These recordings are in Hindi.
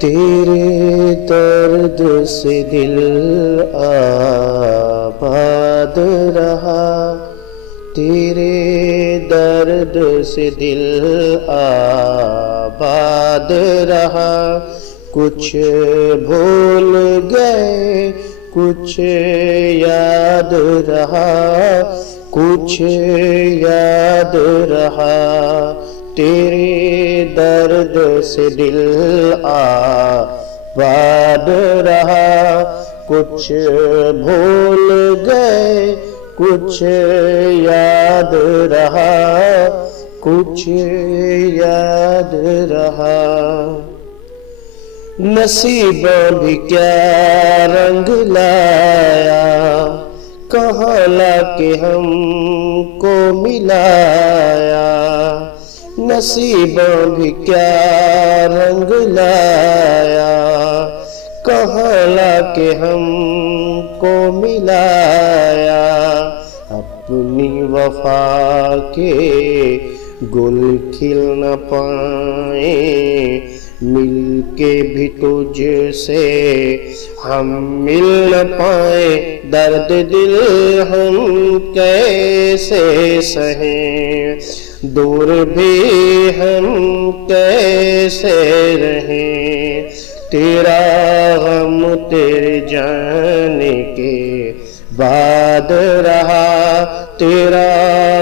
तेरे दर्द से दिल आबाद रहा, तेरे दर्द से दिल आबाद रहा। कुछ भूल गए कुछ याद रहा, कुछ याद रहा। तेरे दर्द से दिल आबाद रहा। कुछ भूल गए कुछ याद रहा, कुछ याद रहा। नसीब भी क्या रंग लाया, कहाँ लाके हमको मिलाया। नसीब भी क्या रंग लाया, कहाँ लाके हमको मिलाया। अपनी वफा के गुल खिल न पाए, मिलके भी तुझसे हम मिल न पाए। दर्द दिल हम कैसे सहें, दूर भी हम कैसे रहें। तेरा गम तेरे जाने के बाद रहा, तेरा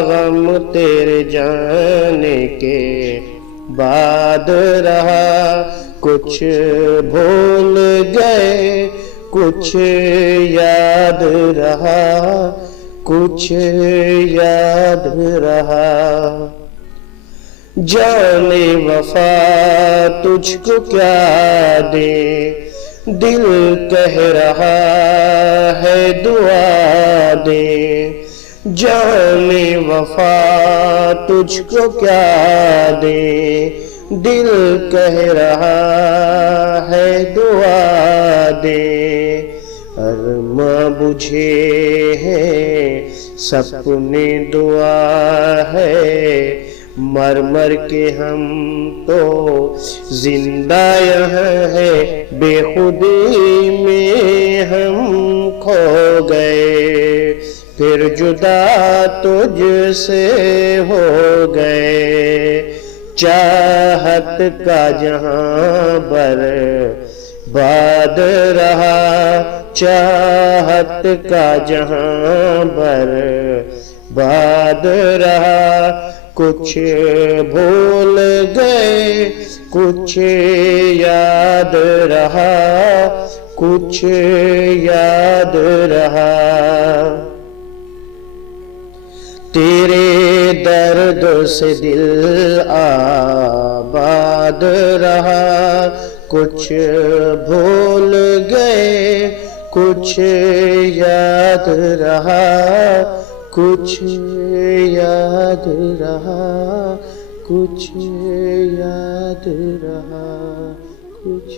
गम तेरे जाने के बाद रहा। कुछ भूल गए कुछ याद रहा, कुछ याद रहा। जाने वफा तुझको क्या दे, दिल कह रहा है दुआ दे। जाने वफा तुझको क्या दे, दिल कह रहा है दुआ दे। अरमा बुझे हैं सपने दुआ है, मर मर के हम तो जिंदा यहाँ है। बेखुदी में हम खो गए, फिर जुदा तुझसे हो गए। चाहत का जहां बर्बाद रहा, चाहत का जहां बर्बाद रहा। कुछ भूल गए कुछ याद रहा, कुछ याद रहा। तेरे दर्द से दिल आबाद रहा। कुछ भूल गए कुछ याद रहा, कुछ याद रहा, कुछ याद रहा, कुछ